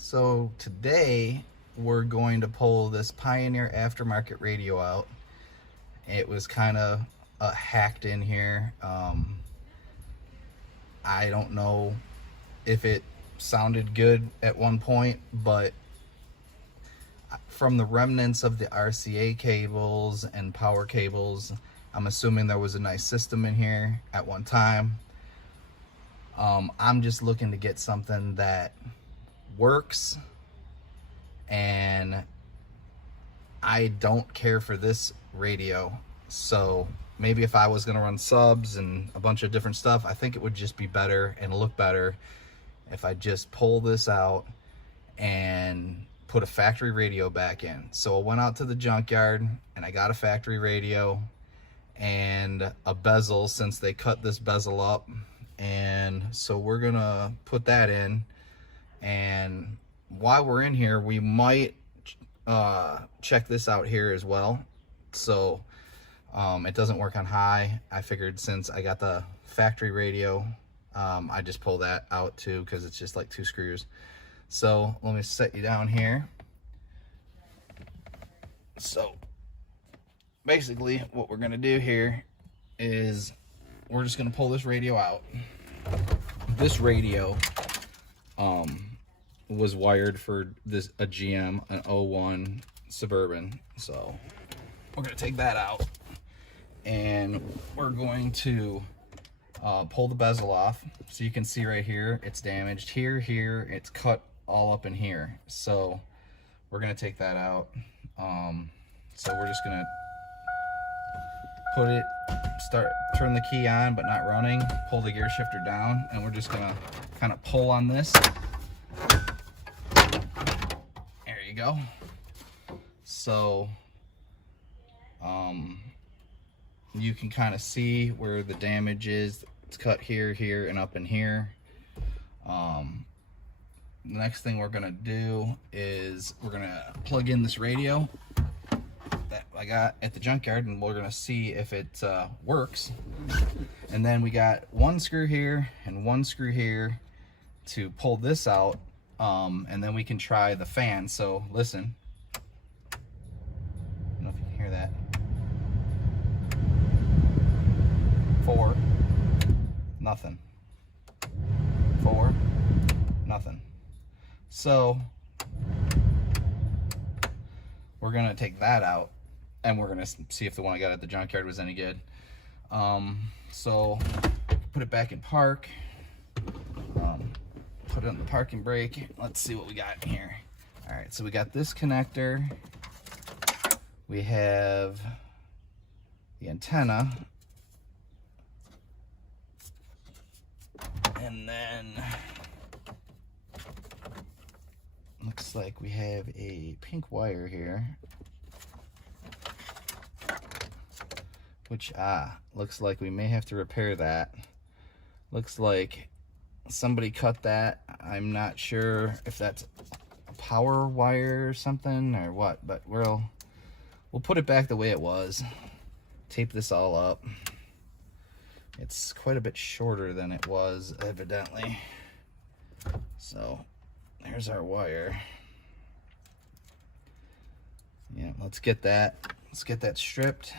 So today we're going to pull this Pioneer aftermarket radio out. It was kind of hacked in here. I don't know if it sounded good at one point, but from the remnants of the RCA cables and power cables, I'm assuming there was a nice system in here at one time. I'm just looking to get something that works, and I don't care for this radio. So maybe if I was going to run subs and a bunch of different stuff, I think it would just be better and look better if I just pull this out and put a factory radio back in. So I went out to the junkyard and I got a factory radio and a bezel, since they cut this bezel up. And so we're gonna put that in, and while we're in here we might check this out here as well. So it doesn't work on high. I figured since I got the factory radio, I just pull that out too, because it's just like 2 screws. So let me set you down here. So basically what we're gonna do here is we're just gonna pull this radio out. This radio was wired for a GM, an 01 Suburban. So we're gonna take that out, and we're going to pull the bezel off. So you can see right here, it's damaged. Here, it's cut all up in here. So we're gonna take that out. So we're just gonna turn the key on but not running, pull the gear shifter down, and we're just gonna kind of pull on this. There you go. So you can kind of see where the damage is. It's cut here, and up in here. The next thing we're gonna do is we're gonna plug in this radio that I got at the junkyard, and we're gonna see if it works. And then we got 1 screw here and 1 screw here to pull this out, and then we can try the fan. So listen, I don't know if you can hear that. 4, nothing. 4, nothing. So we're gonna take that out, and we're gonna see if the one I got at the junkyard was any good. So put it back in park, put it on the parking brake. Let's see what we got in here. All right, so we got this connector, we have the antenna, and then looks like we have a pink wire here, which looks like we may have to repair that. Looks like somebody cut that. I'm not sure if that's a power wire or something or what, but we'll put it back the way it was. Tape this all up. It's quite a bit shorter than it was, evidently. So there's our wire. Yeah, let's get that stripped.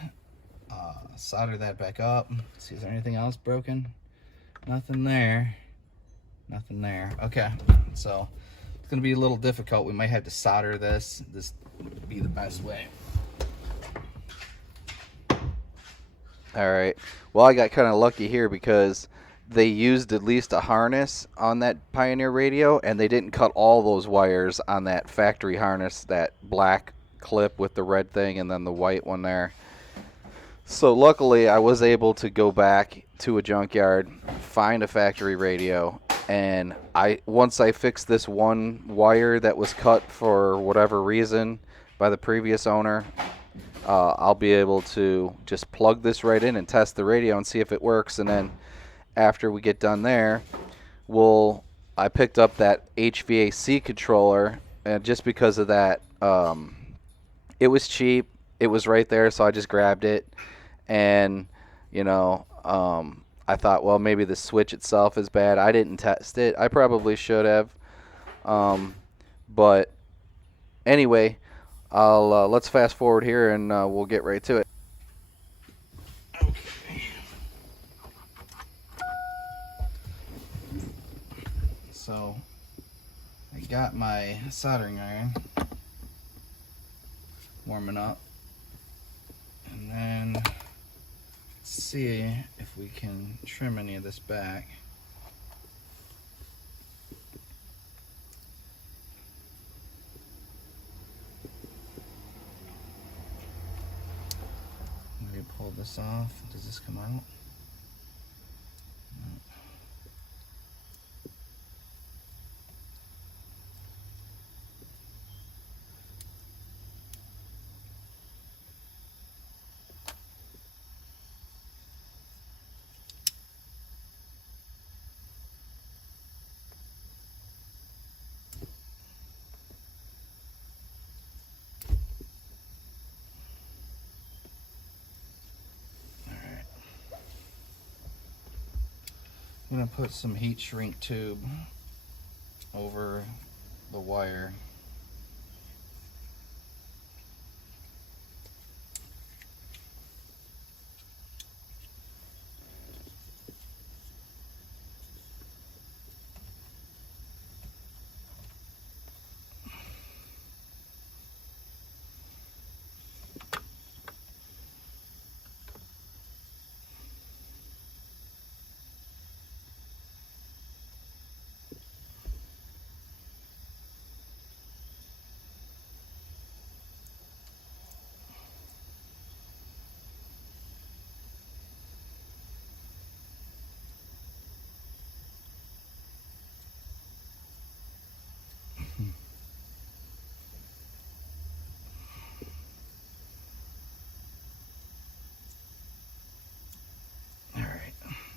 Solder that back up. See, is there anything else broken? Nothing there. Nothing there. Okay, so it's gonna be a little difficult. We might have to solder this. This would be the best way. All right. Well, I got kind of lucky here because they used at least a harness on that Pioneer radio, and they didn't cut all those wires on that factory harness, that black clip with the red thing and then the white one there. So luckily I was able to go back to a junkyard, find a factory radio, and once I fixed this one wire that was cut for whatever reason by the previous owner, I'll be able to just plug this right in and test the radio and see if it works. And then after we get done there, I picked up that HVAC controller, and just because of that, it was cheap, it was right there, so I just grabbed it. And I thought, well, maybe the switch itself is bad. I didn't test it. I probably should have. But anyway, I'll let's fast forward here and we'll get right to it. Okay. So I got my soldering iron warming up, and then let's see if we can trim any of this back. Maybe pull this off. Does this come out? I'm gonna put some heat shrink tube over the wire.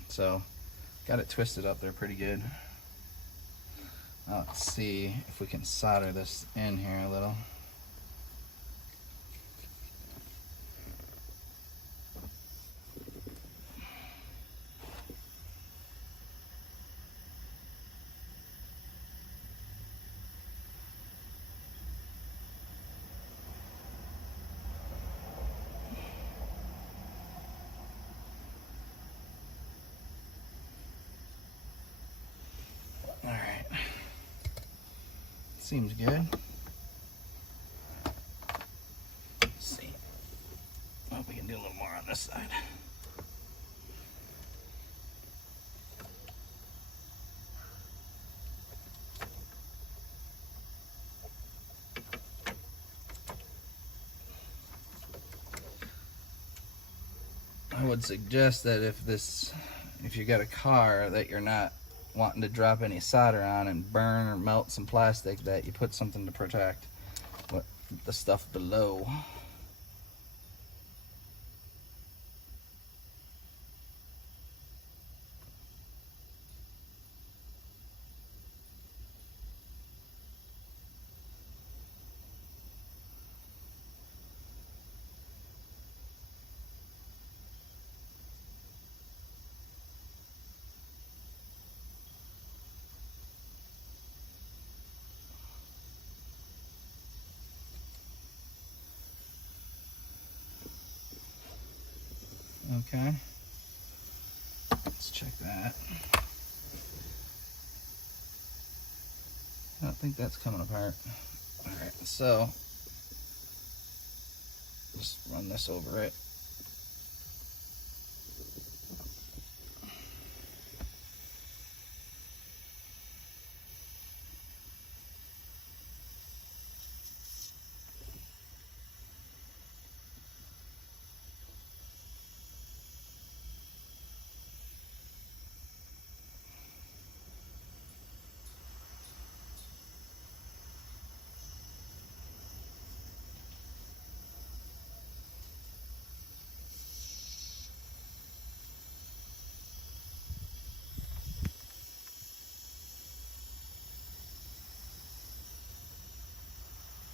So got it twisted up there pretty good. Now let's see if we can solder this in here a little. Alright, seems good. Let's see. Hope we can do a little more on this side. I would suggest that if you got a car that you're not wanting to drop any solder on and burn or melt some plastic, that you put something to protect the stuff below. Okay, let's check that. I don't think that's coming apart. Alright, so just run this over it.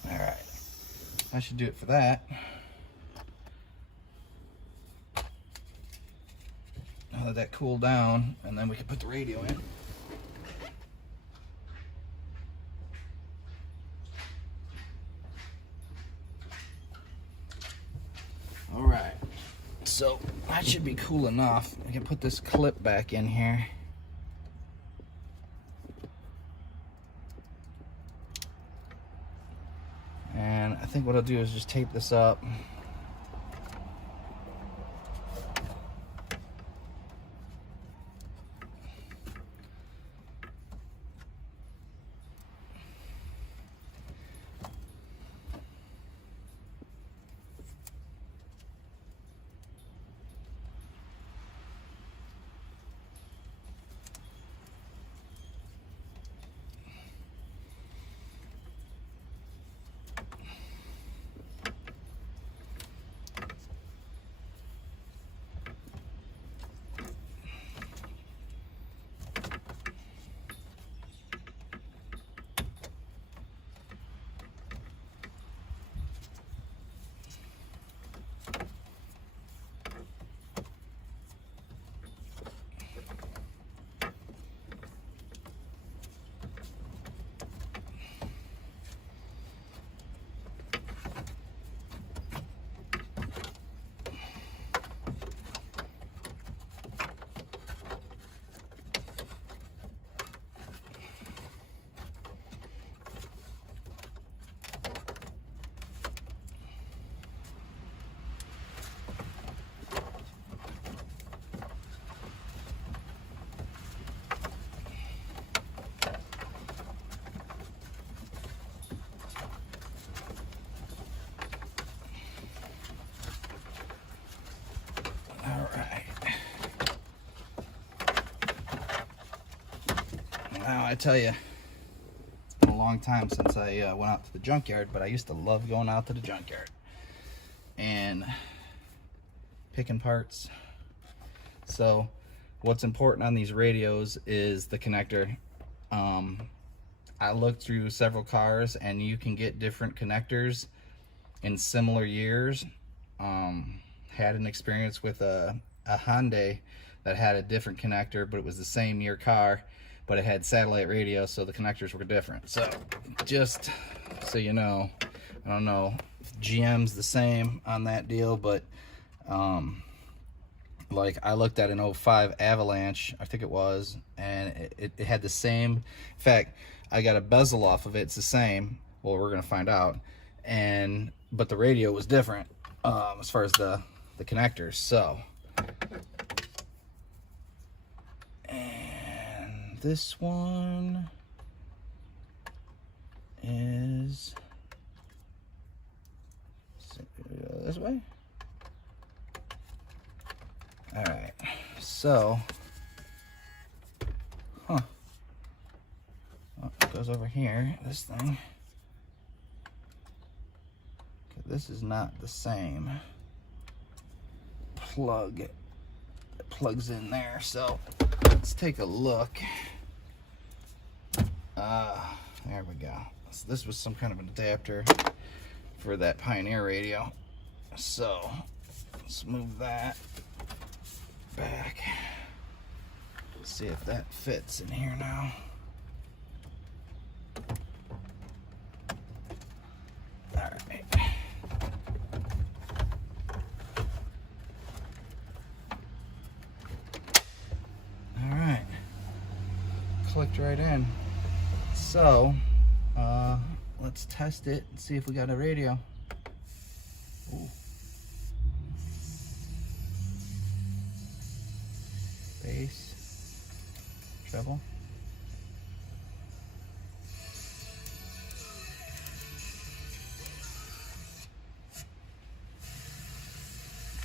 Alright, I should do it for that. Now let that cool down, and then we can put the radio in. So that should be cool enough. I can put this clip back in here. And I think what I'll do is just tape this up. Now, I tell you, it's been a long time since I went out to the junkyard, but I used to love going out to the junkyard and picking parts. So what's important on these radios is the connector. I looked through several cars and you can get different connectors in similar years. Had an experience with a Hyundai that had a different connector, but it was the same year car, but it had satellite radio, so the connectors were different. So just so you know, I don't know if GM's the same on that deal, but like I looked at an 05 Avalanche, I think it was, and it had the same. In fact, I got a bezel off of it. It's the same. Well, we're gonna find out. But the radio was different as far as the connectors. So, and this one is this way. All right, so, oh, it goes over here, this thing. Okay, this is not the same plug that plugs in there, so let's take a look. There we go. So this was some kind of an adapter for that Pioneer radio. So let's move that back. Let's see if that fits in here now. All right. All right. Clicked right in. So, let's test it and see if we got a radio. Ooh. Bass, treble.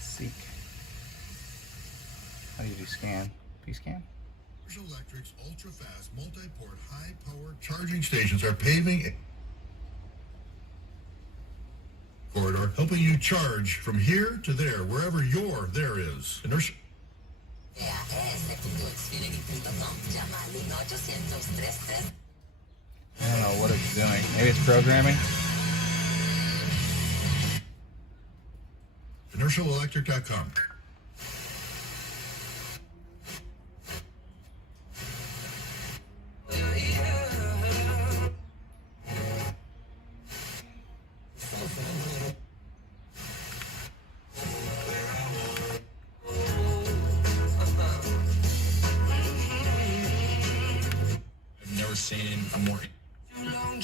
Seek. How do you do scan? P-scan? Electric's ultra-fast, multi-port, high-power charging stations are paving a corridor, helping you charge from here to there, wherever your there is. Inertia. I don't know what it's doing. Maybe it's programming. InertialElectric.com.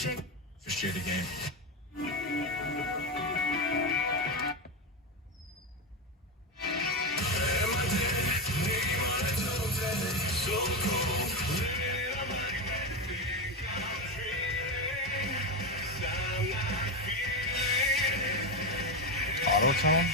For shit again. Auto tone.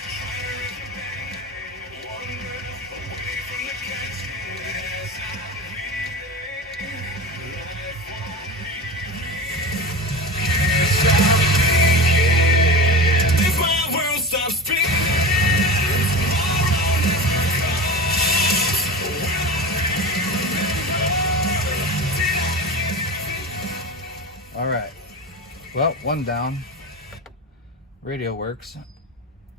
All right. Well, one down. Radio works.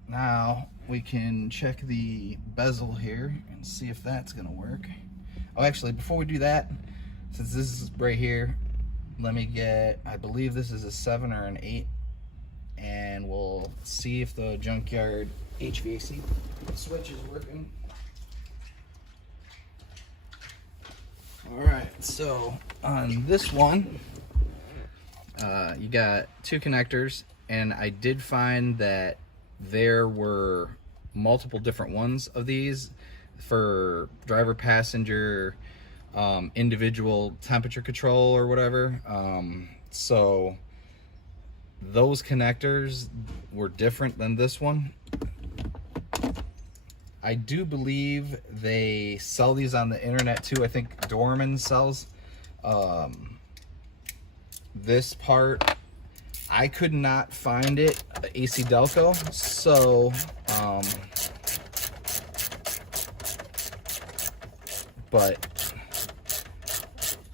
Now we can check the bezel here and see if that's gonna work. Oh, actually, before we do that, since this is right here, let me get, I believe this is a 7 or an 8, and we'll see if the junkyard HVAC switch is working. All right, so on this one, you got 2 connectors, and I did find that there were multiple different ones of these for driver, passenger, individual temperature control or whatever. So those connectors were different than this one. I do believe they sell these on the internet too. I think Dorman sells this part. I could not find it, AC Delco, so but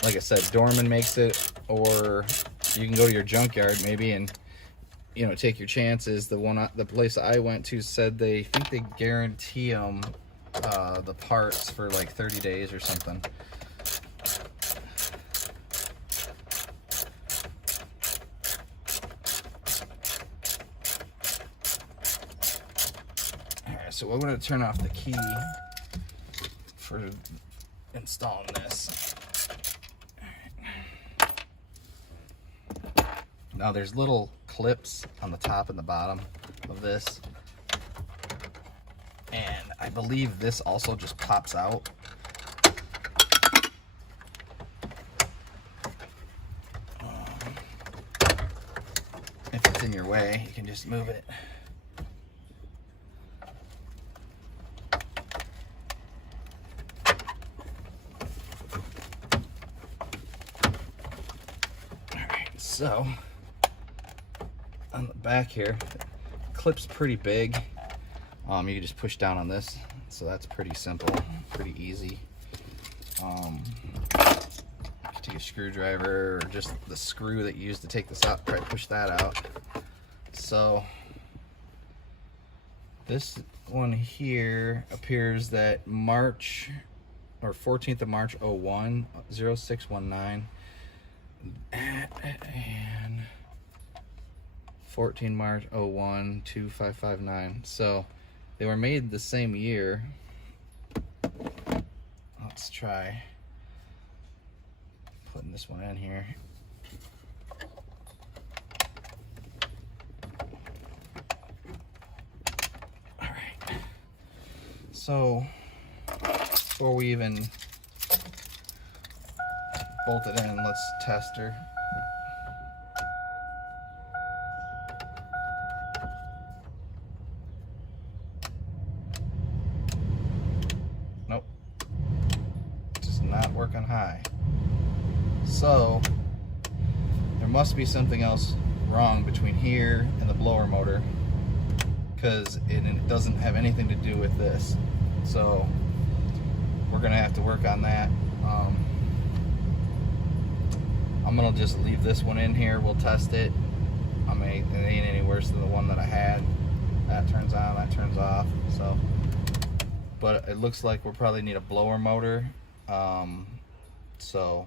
like I said, Dorman makes it, or you can go to your junkyard maybe and, you know, take your chances. The place I went to said they think they guarantee them the parts for like 30 days or something. So we're going to turn off the key for installing this. All right. Now there's little clips on the top and the bottom of this, and I believe this also just pops out. If it's in your way, you can just move it. So, on the back here, the clip's pretty big. You can just push down on this, so that's pretty simple, pretty easy. Take a screwdriver, or just the screw that you use to take this out, try to push that out. So, this one here appears that March, or 14th of March, 01, 0619. And 14 March 01 2559. So they were made the same year. Let's try putting this one in here. All right. So before we even bolt it in, let's test her. Nope. Does not work on high. So there must be something else wrong between here and the blower motor, because it doesn't have anything to do with this. So we're gonna have to work on that. I'm gonna just leave this one in here. We'll test it. I mean, it ain't any worse than the one that I had. That turns on, that turns off. So, but it looks like we'll probably need a blower motor. So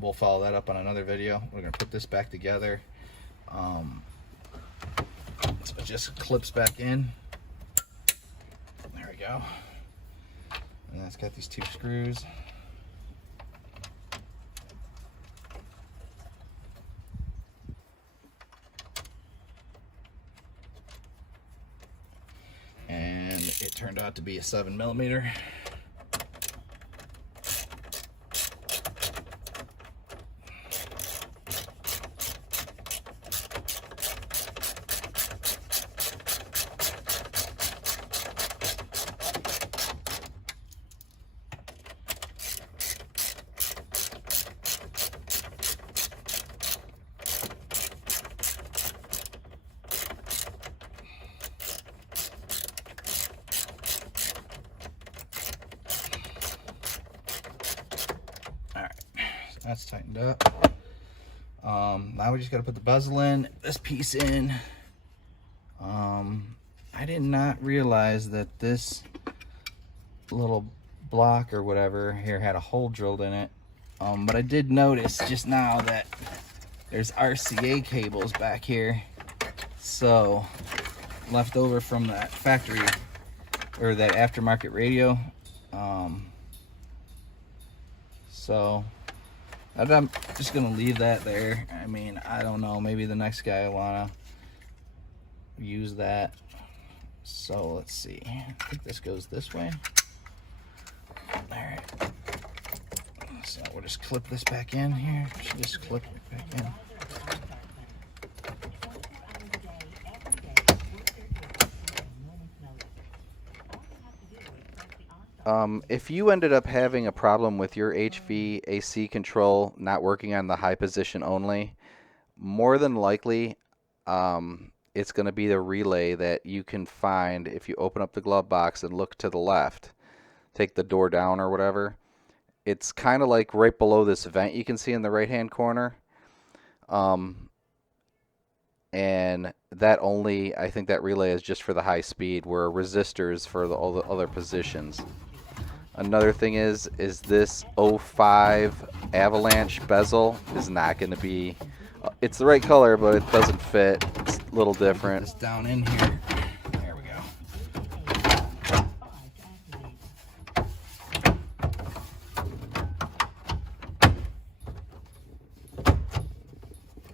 we'll follow that up on another video. We're gonna put this back together. So it just clips back in. There we go. And it's got these 2 screws. it turned out to be a 7mm. That's tightened up. Now we just got to put the bezel in, this piece in. I did not realize that this little block or whatever here had a hole drilled in it. But I did notice just now that there's RCA cables back here. So left over from that factory or that aftermarket radio. So I'm just gonna leave that there. I mean, I don't know, maybe the next guy will wanna use that. So let's see, I think this goes this way. All right, so we'll just clip this back in here. Should just clip it back in. If you ended up having a problem with your HVAC control not working on the high position only, more than likely it's going to be the relay that you can find if you open up the glove box and look to the left, take the door down or whatever. It's kind of like right below this vent you can see in the right hand corner. And that only, I think that relay is just for the high speed, where resistors for all the other positions. Another thing is this 05 Avalanche bezel is not going to be, it's the right color, but it doesn't fit. It's a little different. Put this down in here. There we go.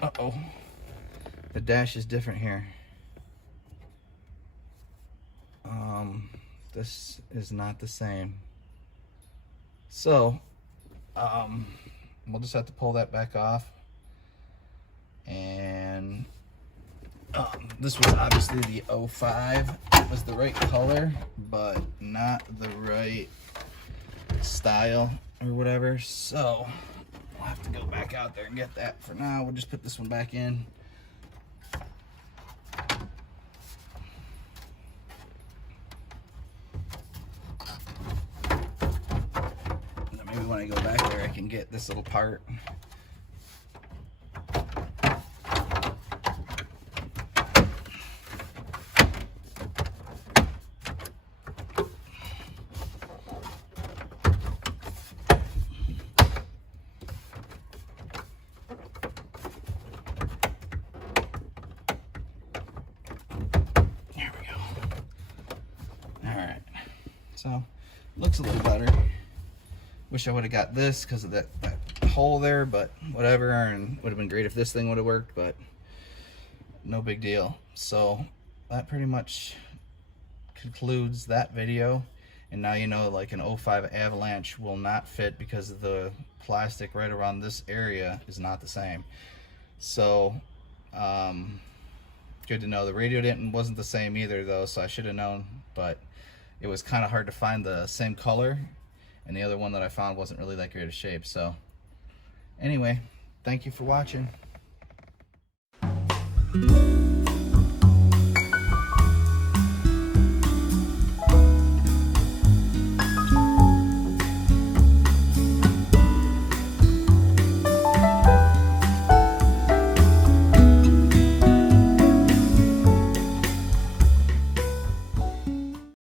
Uh-oh. The dash is different here. This is not the same. So, we'll just have to pull that back off. And this was obviously the 05. It was the right color, but not the right style or whatever. So, we'll have to go back out there and get that. For now, we'll just put this one back in. Maybe when I go back there, I can get this little part. There we go. All right. So, looks a little better. Wish I would have got this because of that hole there, but whatever, and would have been great if this thing would have worked, but no big deal. So that pretty much concludes that video. And now you know, like, an 05 Avalanche will not fit because of the plastic right around this area is not the same. So good to know. The radio wasn't the same either though, so I should have known, but it was kind of hard to find the same color. And the other one that I found wasn't really that great of shape. So anyway, thank you for watching.